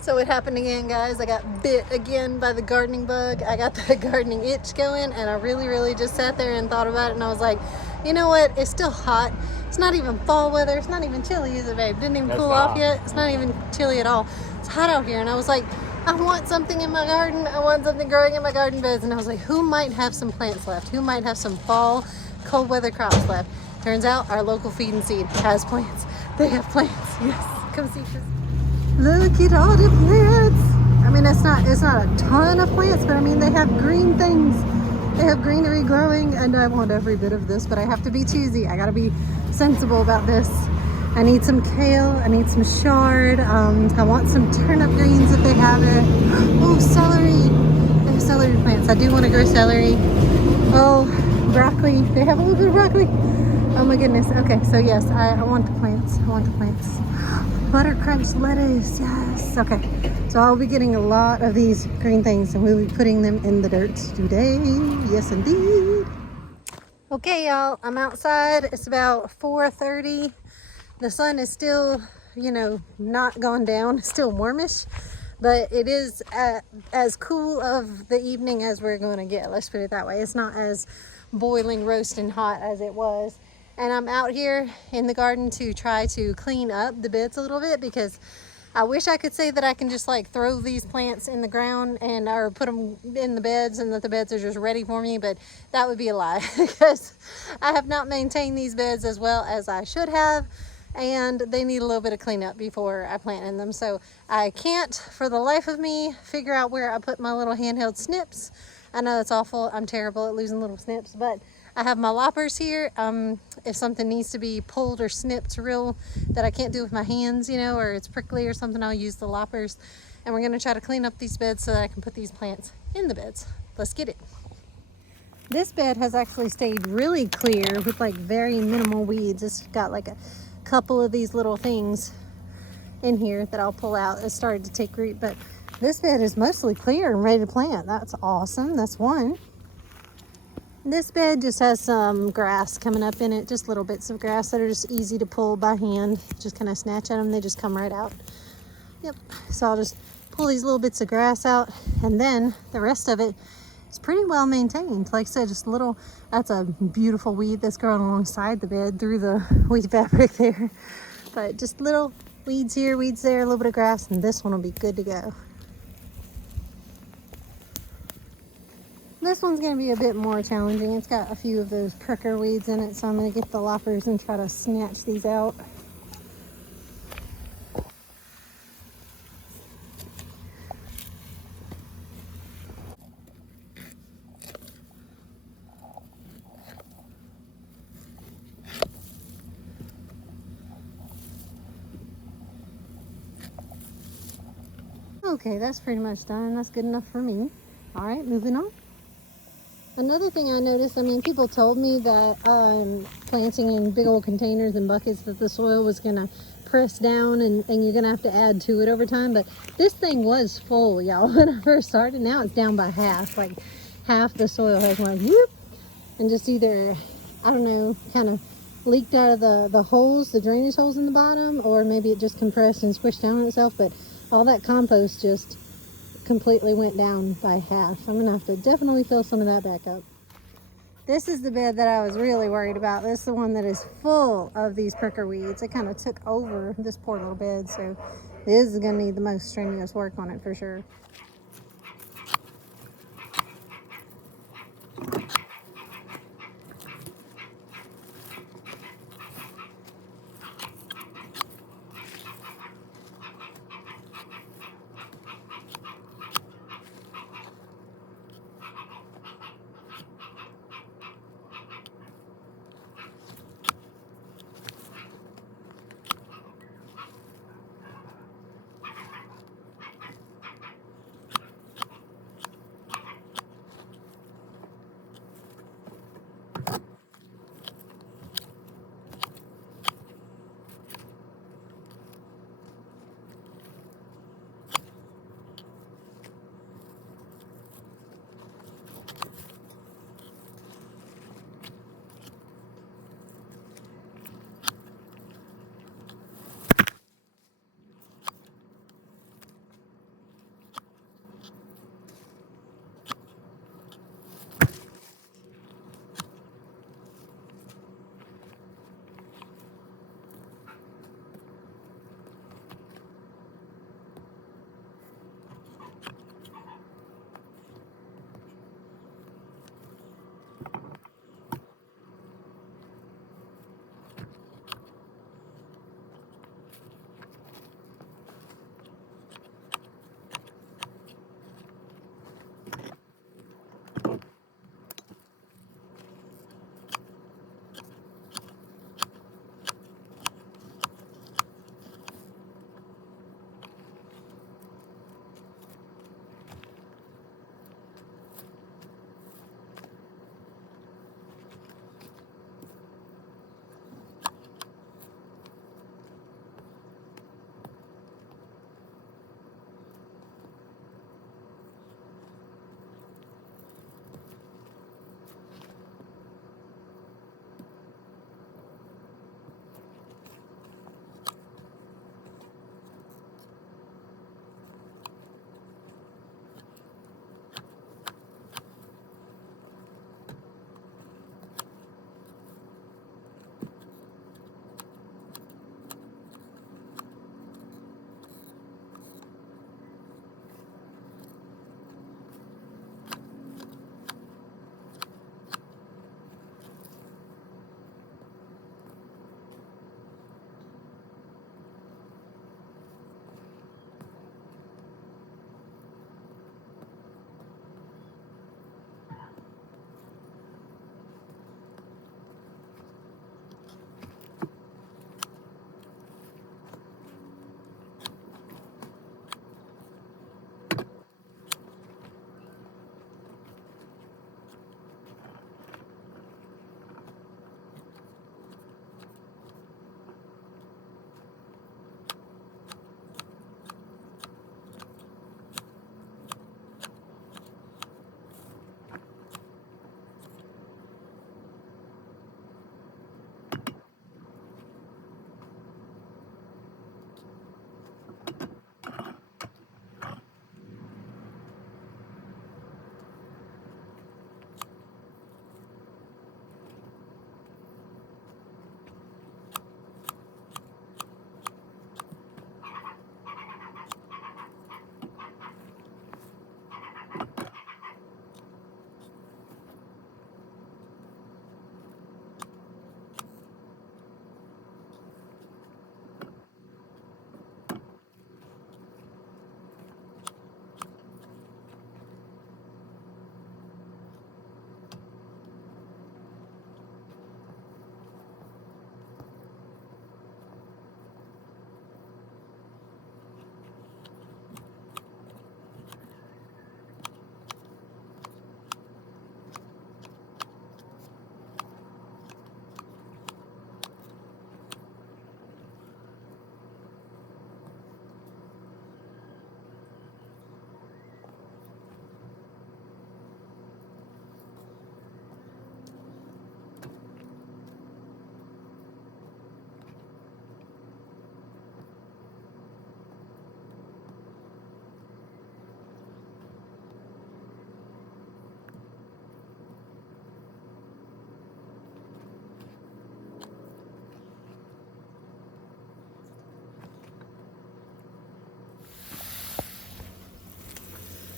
So it happened again, guys. I got bit again by the gardening bug. I got the gardening itch going, and I really just sat there and thought about it, and I was like, you know what? It's still hot. It's not even fall weather. It's not even chilly, is it, babe? Didn't even cool off yet. It's not even chilly at all. It's hot out here, and I was like, I want something in my garden. I want something growing in my garden beds. And I was like, who might have some plants left? Who might have some fall cold weather crops left? Turns out our local Feed and Seed has plants. They have plants. Yes, come see this. Look at all the plants. I mean, it's not a ton of plants, but I mean, they have green things. They have greenery growing, and I want every bit of this, but I have to be choosy. I gotta be sensible about this. I need some kale. I need some chard. I want some turnip greens if they have it. Oh, celery. They have celery plants. I do want to grow celery. Oh, broccoli. They have a little bit of broccoli. Oh my goodness. Okay, so yes, I want the plants. I want the plants. Butter crunch lettuce, yes. Okay, so I'll be getting a lot of these green things, and we'll be putting them in the dirt today. Yes, indeed. Okay, y'all, I'm outside. It's about 4:30. The sun is still, not gone down. It's still warmish, but it is as cool of the evening as we're going to get. Let's put it that way. It's not as boiling, roasting hot as it was. And I'm out here in the garden to try to clean up the beds a little bit, because I wish I could say that I can just like throw these plants in the ground and or put them in the beds and that the beds are just ready for me, but that would be a lie because I have not maintained these beds as well as I should have, and they need a little bit of cleanup before I plant in them. So I can't for the life of me figure out where I put my little handheld snips. I know it's awful. I'm terrible at losing little snips, but I have my loppers here. If something needs to be pulled or snipped real that I can't do with my hands, or it's prickly or something, I'll use the loppers. And we're gonna try to clean up these beds so that I can put these plants in the beds. Let's get it. This bed has actually stayed really clear with like very minimal weeds. It's got like a couple of these little things in here that I'll pull out. It started to take root, but this bed is mostly clear and ready to plant. That's awesome. That's one. This bed just has some grass coming up in it, just little bits of grass that are just easy to pull by hand. Just kind of snatch at them, they just come right out. Yep, so I'll just pull these little bits of grass out, and then the rest of it is pretty well maintained. Like I said, just little, that's a beautiful weed that's growing alongside the bed through the weed fabric there. But just little weeds here, weeds there, a little bit of grass, and this one will be good to go. This one's going to be a bit more challenging. It's got a few of those pricker weeds in it, so I'm going to get the loppers and try to snatch these out. Okay, that's pretty much done. That's good enough for me. All right, moving on. Another thing I noticed, people told me that planting in big old containers and buckets that the soil was going to press down and you're going to have to add to it over time. But this thing was full, y'all, when I first started. Now it's down by half. Like half the soil has went whoop and just either, I don't know, kind of leaked out of the holes, the drainage holes in the bottom, or maybe it just compressed and squished down on itself. But all that compost just completely went down by half. I'm gonna have to definitely fill some of that back up. This is the bed that I was really worried about. This is the one that is full of these pricker weeds. It kind of took over this poor little bed, so this is gonna need the most strenuous work on it for sure.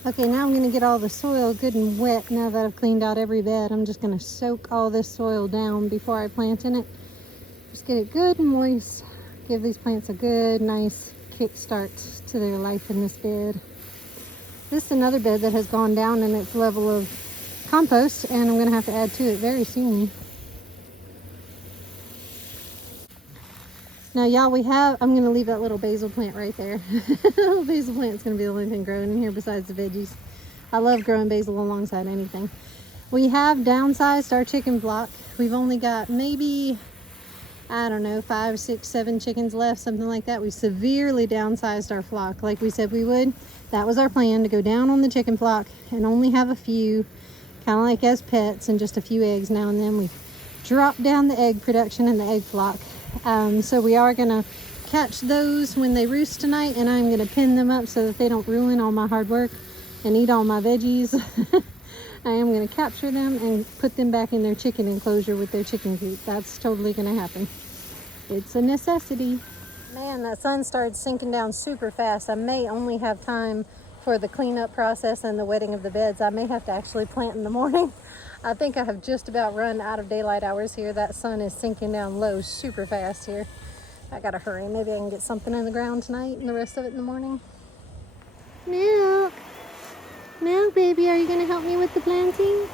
Okay, now I'm gonna get all the soil good and wet. Now that I've cleaned out every bed, I'm just gonna soak all this soil down before I plant in it. Just get it good and moist. Give these plants a good, nice kick start to their life in this bed. This is another bed that has gone down in its level of compost, and I'm gonna have to add to it very soon. Now, y'all, I'm gonna leave that little basil plant right there. The little basil plant's gonna be the only thing growing in here besides the veggies. I love growing basil alongside anything. We have downsized our chicken flock. We've only got maybe, I don't know, 5, 6, 7 chickens left, something like that. We severely downsized our flock like we said we would. That was our plan, to go down on the chicken flock and only have a few, kind of like as pets, and just a few eggs now and then. We dropped down the egg production in the egg flock. So we are gonna catch those when they roost tonight, and I'm gonna pin them up so that they don't ruin all my hard work and eat all my veggies. I am gonna capture them and put them back in their chicken enclosure with their chicken coop. That's totally gonna happen. It's a necessity. Man, that sun started sinking down super fast. I may only have time for the cleanup process and the wetting of the beds. I may have to actually plant in the morning. I think I have just about run out of daylight hours here. That sun is sinking down low super fast here. I gotta hurry. Maybe I can get something in the ground tonight and the rest of it in the morning. Milk. Milk, baby, are you gonna help me with the planting?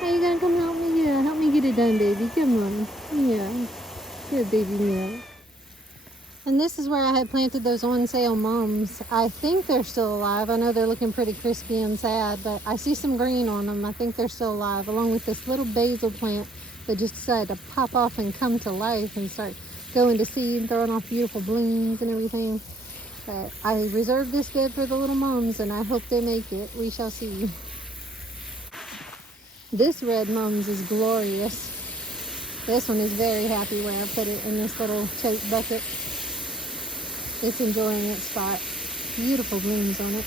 Are you gonna come help me? Yeah, help me get it done, baby. Come on. Yeah. Good baby Milk. And this is where I had planted those on sale mums. I think they're still alive. I know they're looking pretty crispy and sad, but I see some green on them. I think they're still alive, along with this little basil plant that just decided to pop off and come to life and start going to seed, throwing off beautiful blooms and everything. But I reserved this bed for the little mums, and I hope they make it. We shall see. This red mums is glorious. This one is very happy where I put it in this little choke bucket. It's enjoying its spot. Beautiful blooms on it.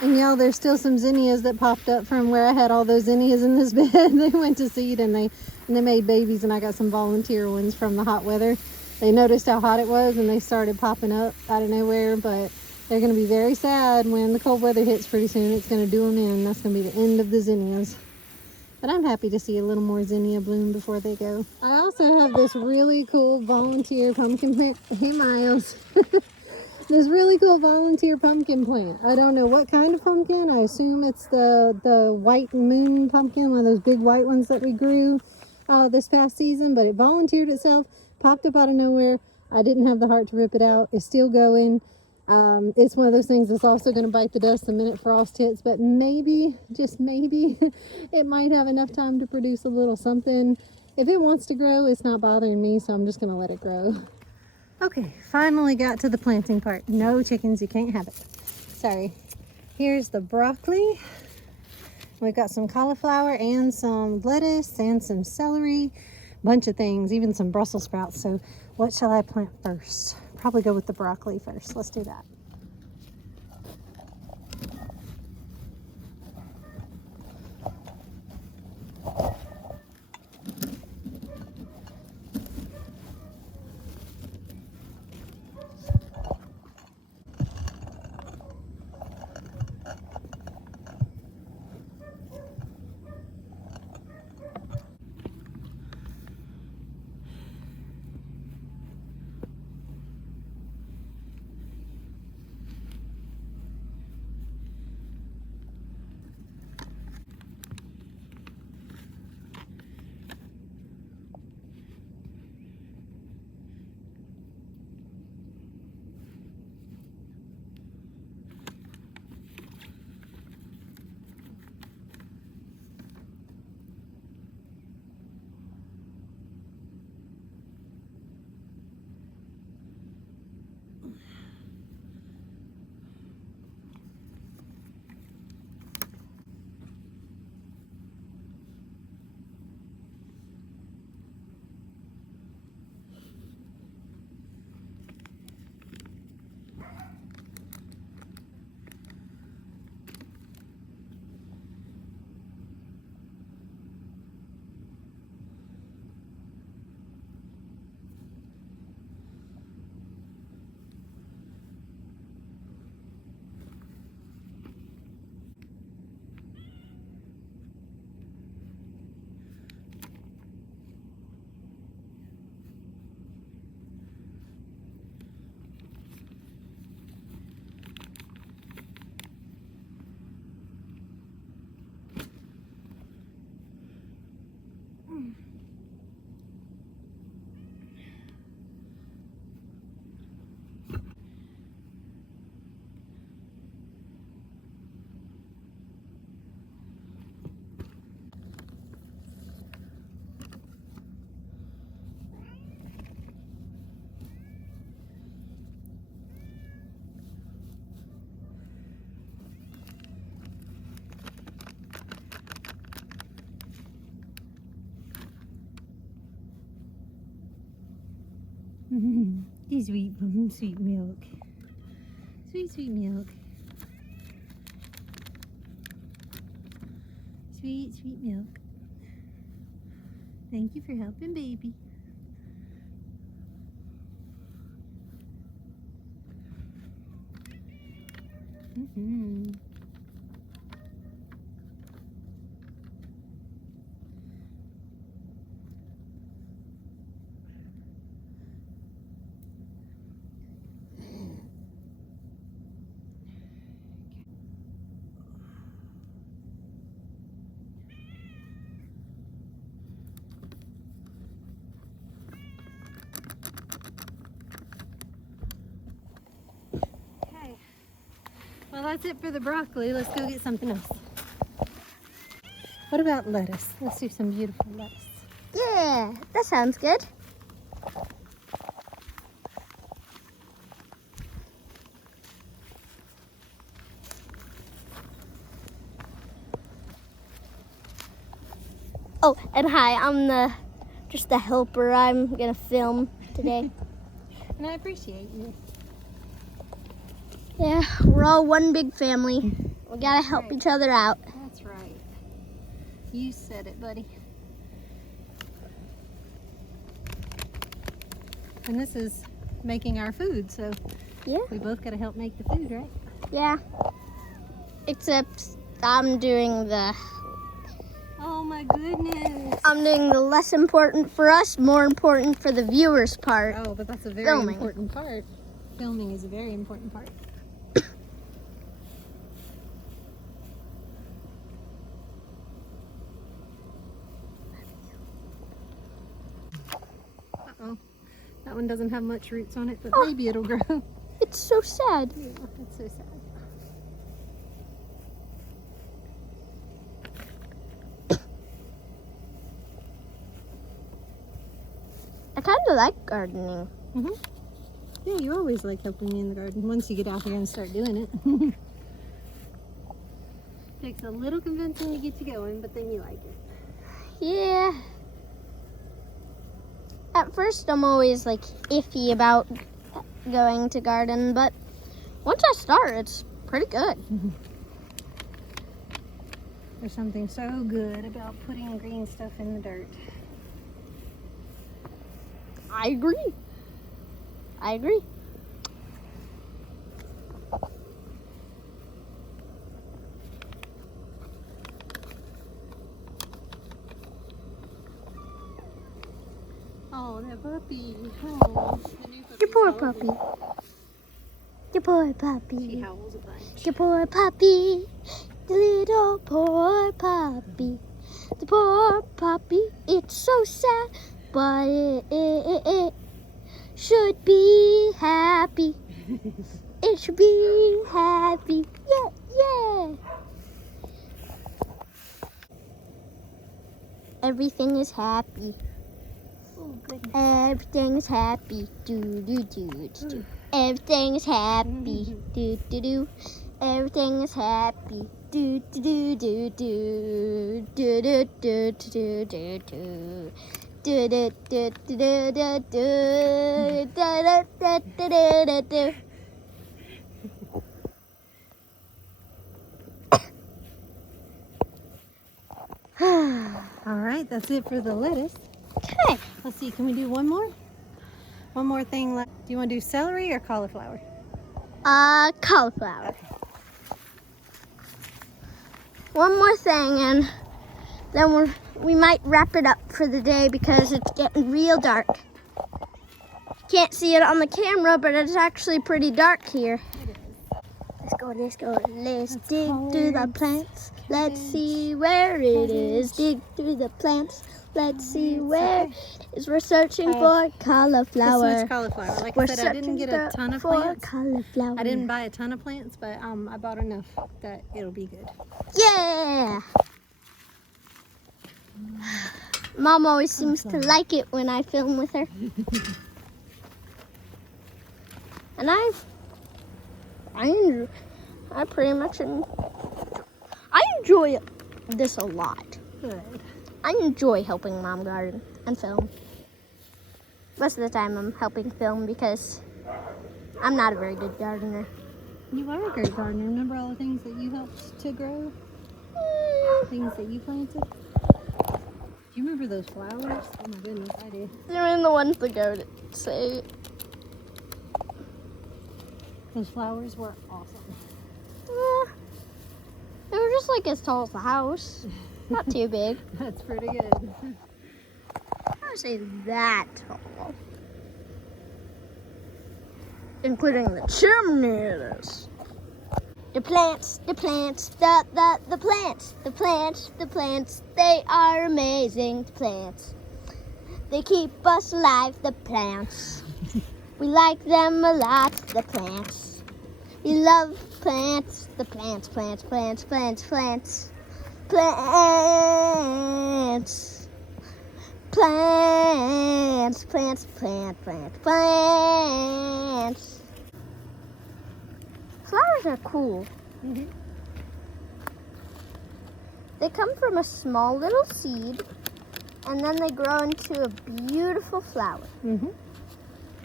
And y'all, there's still some zinnias that popped up from where I had all those zinnias in this bed. They went to seed and they made babies, and I got some volunteer ones from the hot weather. They noticed how hot it was and they started popping up out of nowhere, but they're going to be very sad when the cold weather hits pretty soon. It's going to do them in. That's going to be the end of the zinnias. But I'm happy to see a little more zinnia bloom before they go. I also have this really cool volunteer pumpkin plant. Hey, Miles. This really cool volunteer pumpkin plant. I don't know what kind of pumpkin. I assume it's the white moon pumpkin, one of those big white ones that we grew this past season. But it volunteered itself, popped up out of nowhere. I didn't have the heart to rip it out. It's still going. It's one of those things that's also going to bite the dust the minute frost hits, but maybe, just maybe, it might have enough time to produce a little something. If it wants to grow, it's not bothering me, so I'm just going to let it grow. Okay, finally got to the planting part. No chickens, you can't have it. Sorry. Here's the broccoli. We've got some cauliflower and some lettuce and some celery, bunch of things, even some Brussels sprouts. So what shall I plant first? Probably go with the broccoli first. Let's do that. Sweet, sweet milk. Sweet, sweet milk. Sweet, sweet milk. Thank you for helping, baby. Mm-hmm. Well, that's it for the broccoli. Let's go get something else. What about lettuce? Let's do some beautiful lettuce. Yeah, that sounds good. Oh, and hi, I'm just the helper. I'm gonna film today. And I appreciate you. Yeah, we're all one big family. We gotta help each other out. That's right. You said it, buddy. And this is making our food, so Yeah. we both gotta help make the food, right? Yeah. Except I'm doing the Oh my goodness. less important for us, more important for the viewers part. Oh, but that's a very Filming. important part. Filming is a very important part. Uh-oh. That one doesn't have much roots on it, but maybe it'll grow. It's so sad. Yeah, that's so sad. I kind of like gardening. Mm-hmm. Yeah, you always like helping me in the garden once you get out here and start doing it. Takes a little convincing to get you going, but then you like it. Yeah. At first, I'm always like iffy about going to garden, but once I start, it's pretty good. There's something so good about putting green stuff in the dirt. I agree. I agree. Oh, that puppy. Oh, the new Your poor puppy's puppy. howling. Your poor She puppy. howls a bunch. Your poor puppy. The little poor puppy. The poor puppy. It's so sad, but it should be happy. It should be happy. Yeah, yeah. Everything is happy. Oh, goodness. Everything is happy. Do do do do do. Everything is happy. Do do do. Everything is happy. Do do do do do. Do do do do do do. Do do do do do do do. Do do do do do. All right, that's it for the lettuce. Okay. Let's see, can we do one more? One more thing left. Do you want to do celery or cauliflower? Cauliflower. One more thing, and then we might wrap it up for the day because it's getting real dark. Can't see it on the camera, but it's actually pretty dark here. It is. Let's go, let's go. Let's It's dig through the cold. plants. Let's see where it is. Dig through the plants. Let's see where it is. We're searching for This cauliflower. one's cauliflower. Like We're I said, I didn't get a ton of plants. Cauliflower. I didn't buy a ton of plants, but I bought enough that it'll be good. Yeah! Mom always seems to like it when I film with her. And I enjoy this a lot. Good. I enjoy helping Mom garden and film. Most of the time I'm helping film because I'm not a very good gardener. You are a great gardener. Remember all the things that you helped to grow? Things that you planted? Do you remember those flowers? Oh my goodness, I do. They're the ones that go to say. Those flowers were awesome. They were just like as tall as the house. Not too big. That's pretty good. I would say that tall. Including the chimneys. The plants, the plants, the plants, they are amazing plants. They keep us alive, the plants. We like them a lot, the plants. We love plants, the plants, plants, plants, plants, plants. Plants. Plants, plants, plant, plant, plants. Flowers are cool. Mm-hmm. They come from a small little seed, and then they grow into a beautiful flower. Mm-hmm.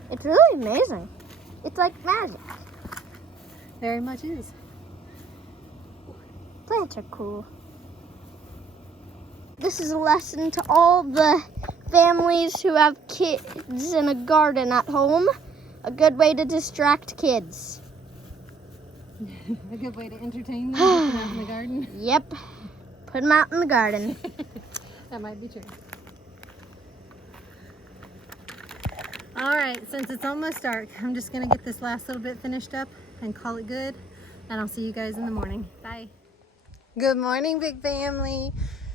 It's really amazing. It's like magic. Very much is. Plants are cool. This is a lesson to all the families who have kids in a garden at home. A good way to distract kids. A good way to entertain them, put them out in the garden. Yep. Put them out in the garden. That might be true. All right, since it's almost dark, I'm just gonna get this last little bit finished up and call it good, and I'll see you guys in the morning. Bye. Good morning, big family.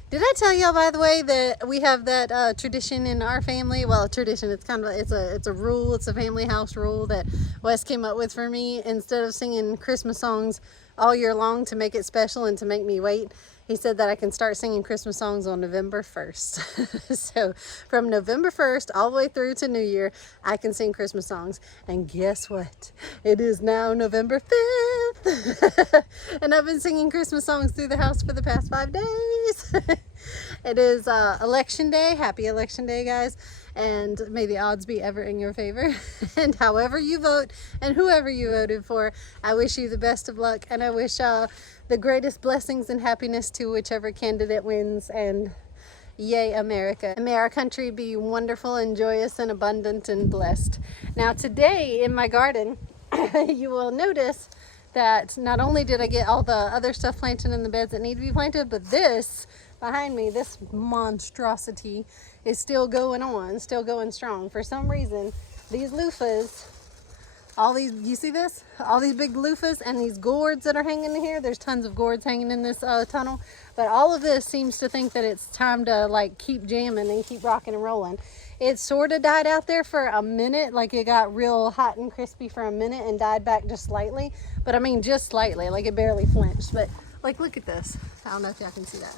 Did I tell y'all, by the way, that we have that tradition in our family? Well, a tradition. It's kind of it's a rule. It's a family house rule that Wes came up with for me. Instead of singing Christmas songs all year long to make it special and to make me wait, he said that I can start singing Christmas songs on November 1st. So from November 1st all the way through to New Year, I can sing Christmas songs. And guess what? It is now November 5th. And I've been singing Christmas songs through the house for the past 5 days. It is election day. Happy election day, guys. And may the odds be ever in your favor. And however you vote and whoever you voted for, I wish you the best of luck. And I wish the greatest blessings and happiness to whichever candidate wins. And yay, America. And may our country be wonderful and joyous and abundant and blessed. Now today in my garden, you will notice that not only did I get all the other stuff planted in the beds that need to be planted, but this behind me, this monstrosity is still going on, still going strong. For some reason, these loofahs, you see this? All these big loofahs and these gourds that are hanging in here. There's tons of gourds hanging in this tunnel. But all of this seems to think that it's time to like keep jamming and keep rocking and rolling. It sort of died out there for a minute. Like it got real hot and crispy for a minute and died back just slightly. But I mean, just slightly, like it barely flinched. But like, look at this. I don't know if y'all can see that.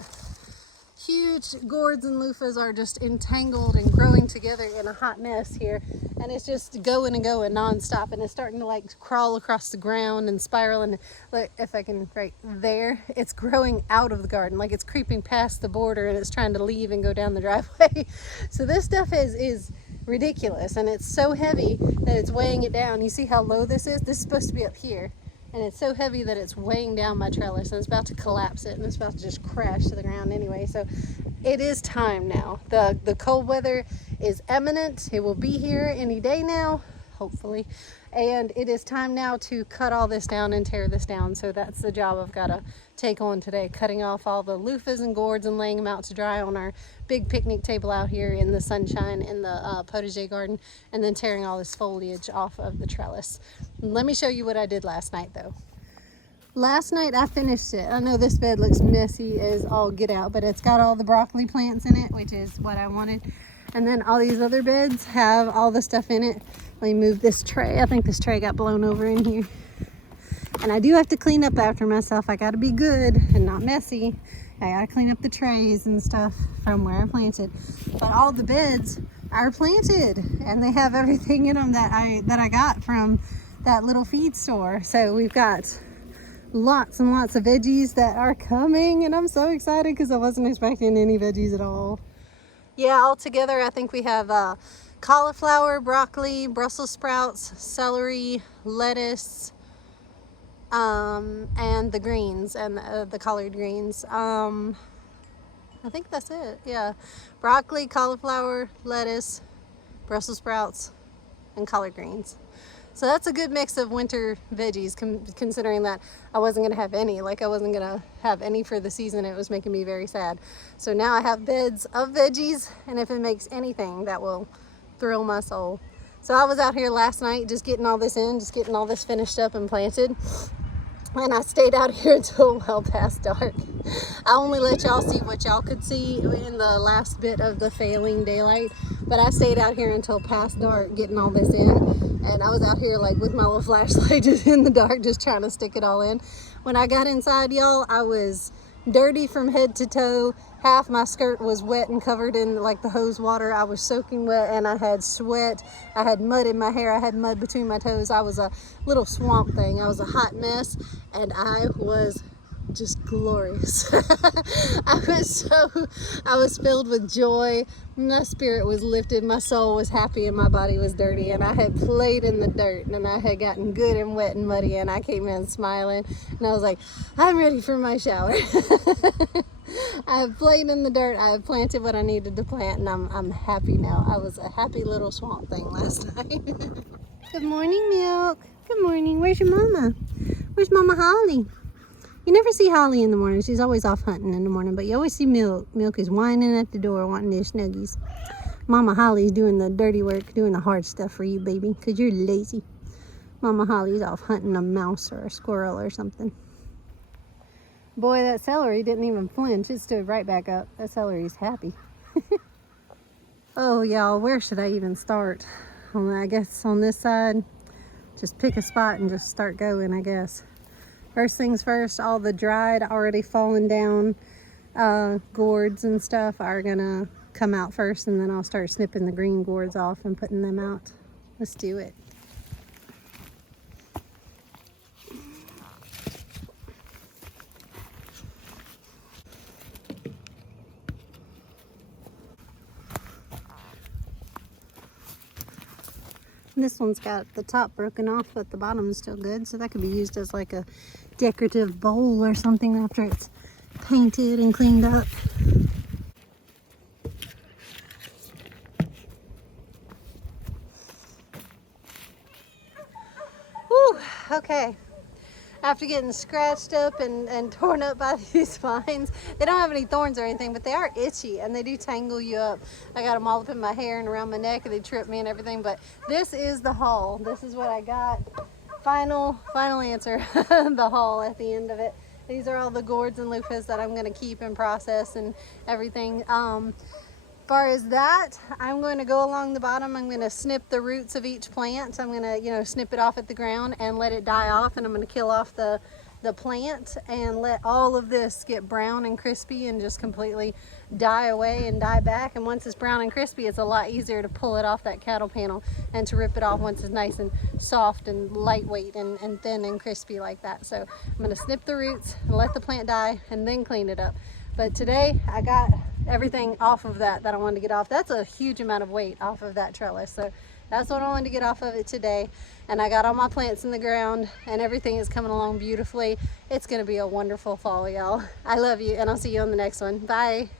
Huge gourds and loofahs are just entangled and growing together in a hot mess here, and it's just going and going nonstop, and it's starting to like crawl across the ground and spiral. And look, if I can, right there, it's growing out of the garden, like it's creeping past the border and it's trying to leave and go down the driveway. So this stuff is ridiculous, and it's so heavy that it's weighing it down. You see how low this is? This is supposed to be up here. And it's so heavy that it's weighing down my trellis, and it's about to collapse it, and it's about to just crash to the ground anyway. So it is time now. The cold weather is imminent. It will be here any day now, hopefully. And it is time now to cut all this down and tear this down. So that's the job I've got to take on today, cutting off all the loofahs and gourds and laying them out to dry on our big picnic table out here in the sunshine in the potager garden, and then tearing all this foliage off of the trellis. Let me show you what I did last night though. Last night I finished it. I know this bed looks messy as all get out, but it's got all the broccoli plants in it, which is what I wanted. And then all these other beds have all the stuff in it. Let me move this tray. I think this tray got blown over in here. And I do have to clean up after myself. I gotta be good and not messy. I gotta clean up the trays and stuff from where I planted. But all the beds are planted, and they have everything in them that I got from that little feed store. So we've got lots and lots of veggies that are coming, and I'm so excited because I wasn't expecting any veggies at all. Yeah, altogether I think we have cauliflower, broccoli, Brussels sprouts, celery, lettuce, and the greens and the collard greens. I think that's it. Yeah, broccoli, cauliflower, lettuce, Brussels sprouts, and collard greens. So that's a good mix of winter veggies, considering that I wasn't going to have any. Like, I wasn't going to have any for the season. It was making me very sad. So now I have beds of veggies, and if it makes anything, that will thrill my soul. So I was out here last night just getting all this in, just getting all this finished up and planted. And I stayed out here until well past dark. I only let y'all see what y'all could see in the last bit of the failing daylight, but I stayed out here until past dark getting all this in. And I was out here like with my little flashlight just in the dark, just trying to stick it all in. When I got inside, y'all, I was dirty from head to toe. Half my skirt was wet and covered in like the hose water. I was soaking wet, and I had sweat. I had mud in my hair. I had mud between my toes. I was a little swamp thing. I was a hot mess, and I was just glorious. I was filled with joy. My spirit was lifted, my soul was happy, and my body was dirty. And I had played in the dirt, and I had gotten good and wet and muddy, and I came in smiling, and I was like, I'm ready for my shower. I have played in the dirt. I have planted what I needed to plant, and I'm happy now. I was a happy little swamp thing last night. Good morning, Milk. Good morning. Where's your mama? Where's Mama Holly? You never see Holly in the morning. She's always off hunting in the morning, but you always see Milk. Milk is whining at the door wanting their snuggies. Mama Holly's doing the dirty work, doing the hard stuff for you, baby, because you're lazy. Mama Holly's off hunting a mouse or a squirrel or something. Boy, that celery didn't even flinch. It stood right back up. That celery's happy. Oh, y'all, where should I even start? I guess on this side, just pick a spot and just start going, I guess. First things first, all the dried, already fallen down gourds and stuff are gonna come out first, and then I'll start snipping the green gourds off and putting them out. Let's do it. This one's got the top broken off, but the bottom is still good, so that could be used as like a decorative bowl or something after it's painted and cleaned up. Whew, okay. After getting scratched up and torn up by these vines, they don't have any thorns or anything, but they are itchy and they do tangle you up. I got them all up in my hair and around my neck, and they trip me and everything, but this is the haul. This is what I got. Final answer, the haul at the end of it. These are all the gourds and loofahs that I'm going to keep and process and everything. As far as that, I'm going to go along the bottom. I'm going to snip the roots of each plant. I'm going to, snip it off at the ground and let it die off, and I'm going to kill off the plant and let all of this get brown and crispy and just completely die away and die back. And once it's brown and crispy, it's a lot easier to pull it off that cattle panel and to rip it off once it's nice and soft and lightweight and thin and crispy like that. So I'm going to snip the roots and let the plant die and then clean it up. But today I got everything off of that I wanted to get off. That's a huge amount of weight off of that trellis. So that's what I wanted to get off of it today. And I got all my plants in the ground and everything is coming along beautifully. It's going to be a wonderful fall, y'all. I love you, and I'll see you on the next one. Bye.